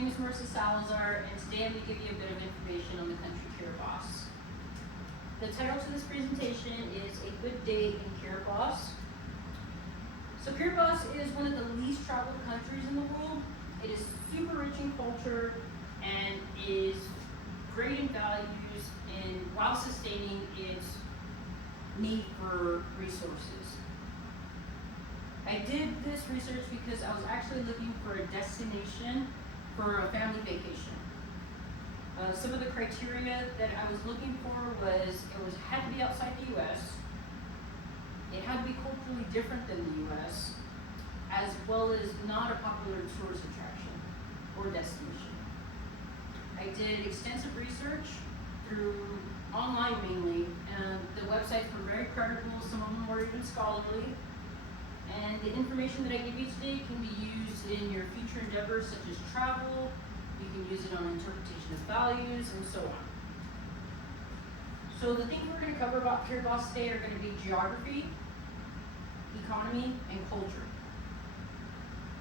name is Marissa Salazar, and today I'm going to give you a bit of information on the country Kiribati. The title to this presentation is A Good Day in Kiribati. So Kiribati is one of the least traveled countries in the world. It is super rich in culture and is great in values and while sustaining its need for resources. I did this research because I was actually looking for a destination for a family vacation. Some of the criteria that I was looking for was had to be outside the U.S., it had to be culturally different than the U.S., as well as not a popular tourist attraction or destination. I did extensive research through online mainly, and the websites were very credible, some of them were even scholarly. And the information that I give you today can be used in your future endeavors such as travel, you can use it on interpretation of values, and so on. So the things we're going to cover about Kiribati today are going to be geography, economy, and culture.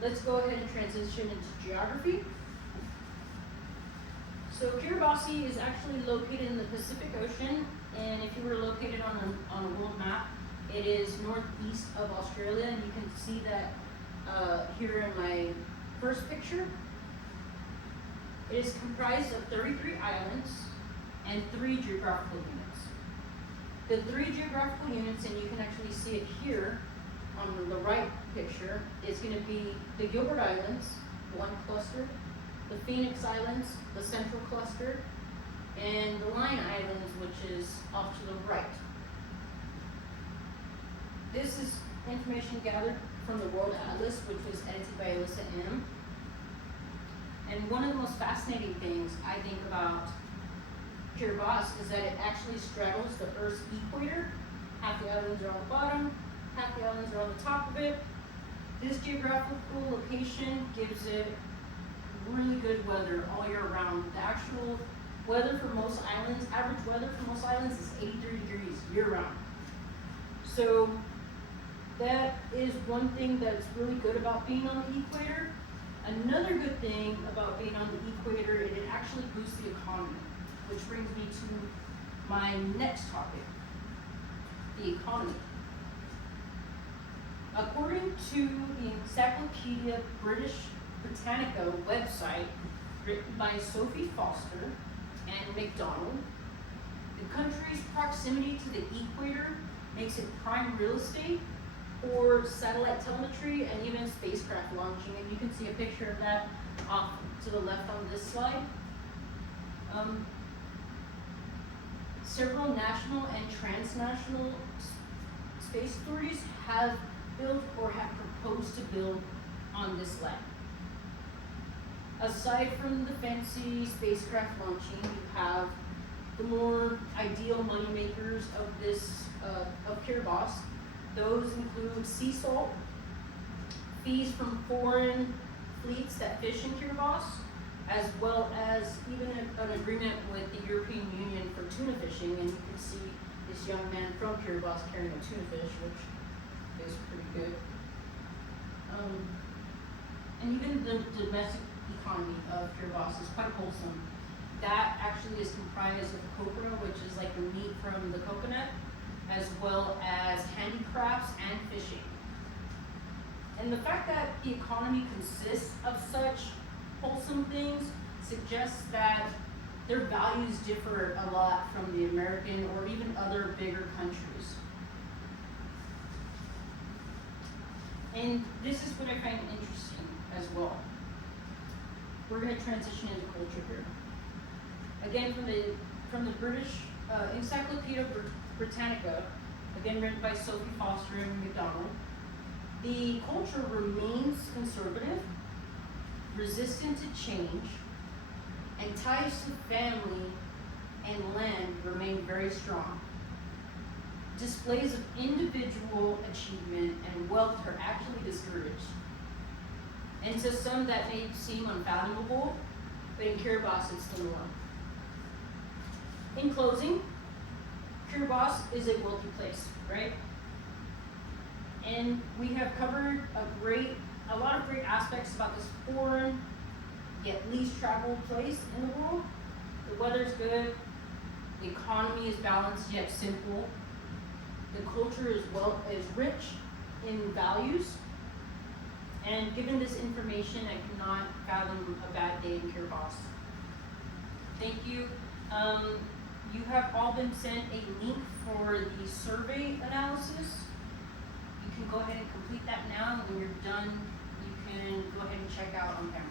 Let's go ahead and transition into geography. So Kiribati is actually located in the Pacific Ocean, and if you were located on a world map, it is northeast of Australia, and you can see that here in my first picture. It is comprised of 33 islands and 3 geographical units. The 3 geographical units, and you can actually see it here on the right picture, is going to be the Gilbert Islands, one cluster, the Phoenix Islands, the central cluster, and the Line Islands, which is off to the right. This is information gathered from the World Atlas, which was edited by Alyssa M. And one of the most fascinating things I think about Kiribati is that it actually straddles the Earth's equator. Half the islands are on the bottom, half the islands are on the top of it. This geographical location gives it really good weather all year round. The actual weather for most islands, average weather for most islands is 83 degrees year round. So that is one thing that's really good about being on the equator. Another good thing about being on the equator is it actually boosts the economy, which brings me to my next topic, the economy. According to the Encyclopedia British Britannica website, written by Sophie Foster and McDonald, the country's proximity to the equator makes it prime real estate for satellite telemetry and even spacecraft launching, and you can see a picture of that off to the left on this slide. Several national and transnational space authorities have built or have proposed to build on this land. Aside from the fancy spacecraft launching, you have the more ideal money makers of this of Kiribati. Those include sea salt, fees from foreign fleets that fish in Kiribati, as well as even an agreement with the European Union for tuna fishing. And you can see this young man from Kiribati carrying a tuna fish, which is pretty good. And even the domestic economy of Kiribati is quite wholesome. That actually is comprised of copra, which is like the meat from the coconut, as well as handicrafts and fishing. And the fact that the economy consists of such wholesome things suggests that their values differ a lot from the American or even other bigger countries. And this is what I find interesting as well. We're going to transition into culture here. Again, from the British Encyclopedia Britannica, again written by Sophie Foster and McDonald, the culture remains conservative, resistant to change, and ties to family and land remain very strong. Displays of individual achievement and wealth are actually discouraged. And to some that may seem unfathomable, but in Kiribati it's the norm. In closing, Kiribati is a wealthy place, right? And we have covered a lot of great aspects about this foreign yet least traveled place in the world. The weather's good, the economy is balanced yet simple, the culture is rich in values, and given this information, I cannot fathom a bad day in Kiribati. Thank you. You have all been sent a link for the survey analysis. You can go ahead and complete that now, and when you're done, you can go ahead and check out on camera.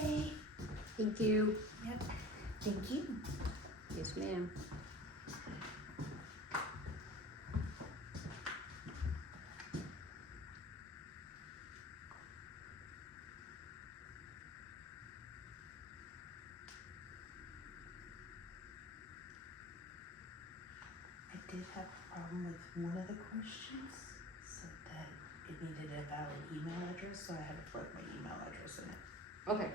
Faye. Thank you. Yep. Thank you. Yes, ma'am. I did have a problem with one of the questions, so that it needed a valid email address, so I had to plug my email address in it. Okay.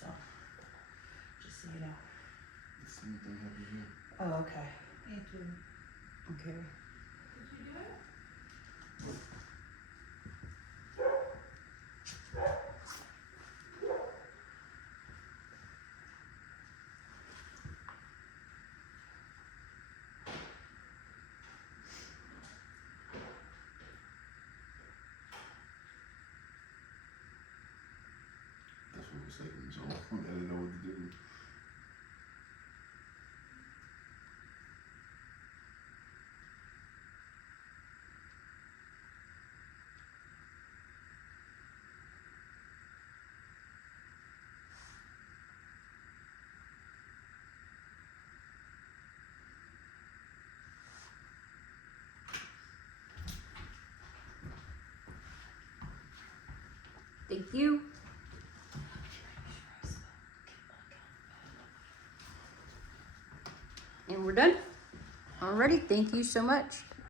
So, just so you know. The same thing happened here. Oh, okay. Okay. That's what was taking so long. I didn't know what to do. Thank you. And we're done. Alrighty, thank you so much.